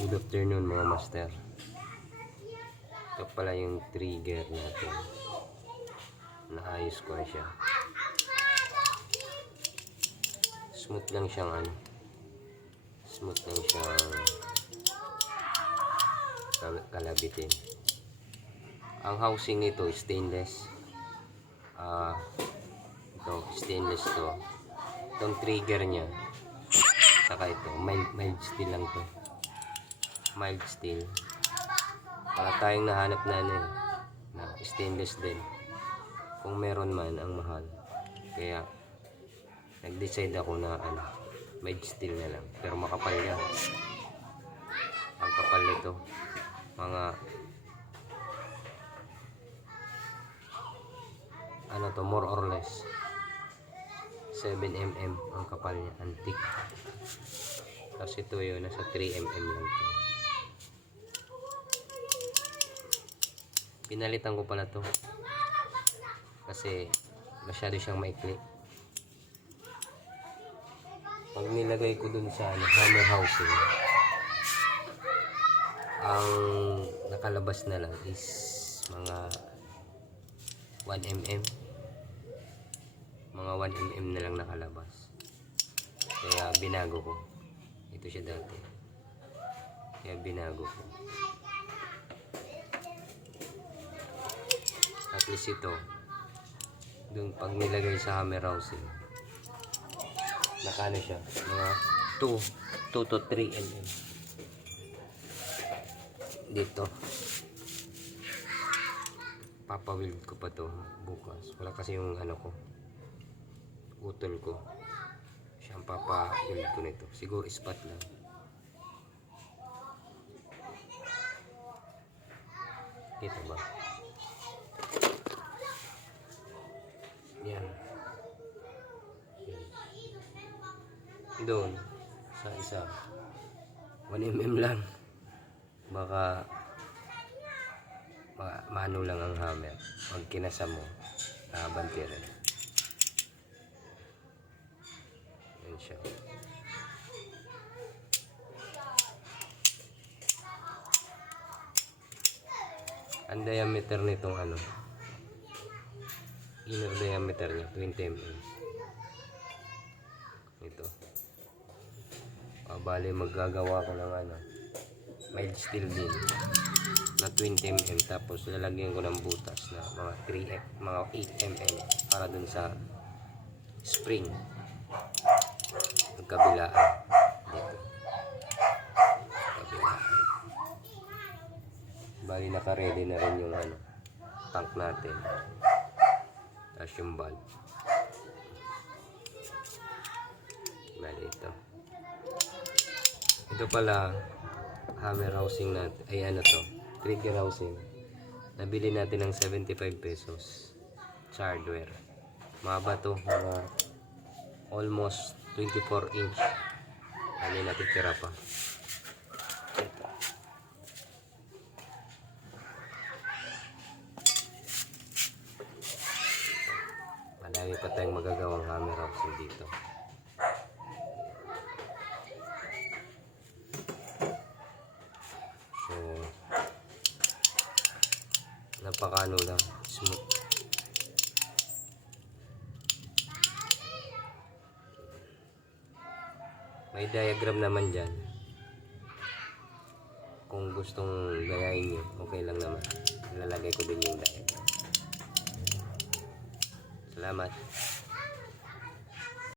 Good afternoon mga master. Ito pala yung trigger natin. Naayos ko na siya. Smooth lang siyang smooth lang siyang kalabitin. Ang housing nito stainless. Ito stainless to. Itong trigger niya. Saka ito mild steel lang to. Mild steel. Para tayong nahanap na na stainless din. Kung meron man ang mahal. Kaya nag-decide ako na mild steel na lang. Pero makapal yan. Ang kapal nito mga more or less 7mm ang kapal niya, antique. Tapos ito yun, nasa 3mm lang to. Pinalitan ko pala to kasi masyado siyang maikli. Pag nilagay ko dun sa hammer housing, ang nakalabas na lang is mga 1mm. Mga 1mm na lang nakalabas. Kaya binago ko. Ito siya dati. Kaya binago ko. At least ito, dun pag nilagay sa hammer housing, nakano siya, mga 2 to 3 mm. Dito. Papawild ko pa to bukas. Wala kasi yung ko, utol ko. Siyang papawild ko nito. Siguro ispat lang. Ito ba? Yan. Doon sa isa 1mm lang. Baka mano lang ang hammer. Pag kinasa mo, nabanti rin. Yan siya. Ang diameter nitong inner diameter niya 20mm. Ito. Bali magagawa ko ng mild steel din na 20mm, tapos lalagyan ko ng butas na mga 8mm para dun sa spring magkabilaan dito. Kabilaan. Bali naka-ready na rin yung tank natin. Tapos yung valve. Bali ito. Ito pala hammer housing natin. Ay to. Trigger housing. Nabili natin ng 75 pesos. Sa hardware. Mahaba to. Mga almost 24 inch. Ano natitira pa. Ito. Madami pa tayong magagawang hammer housing dito. So, napakano lang, smooth. May diagram naman dyan. Kung gustong gayahin nyo, okay lang naman. Ilalagay ko din yung diagram. Salamat.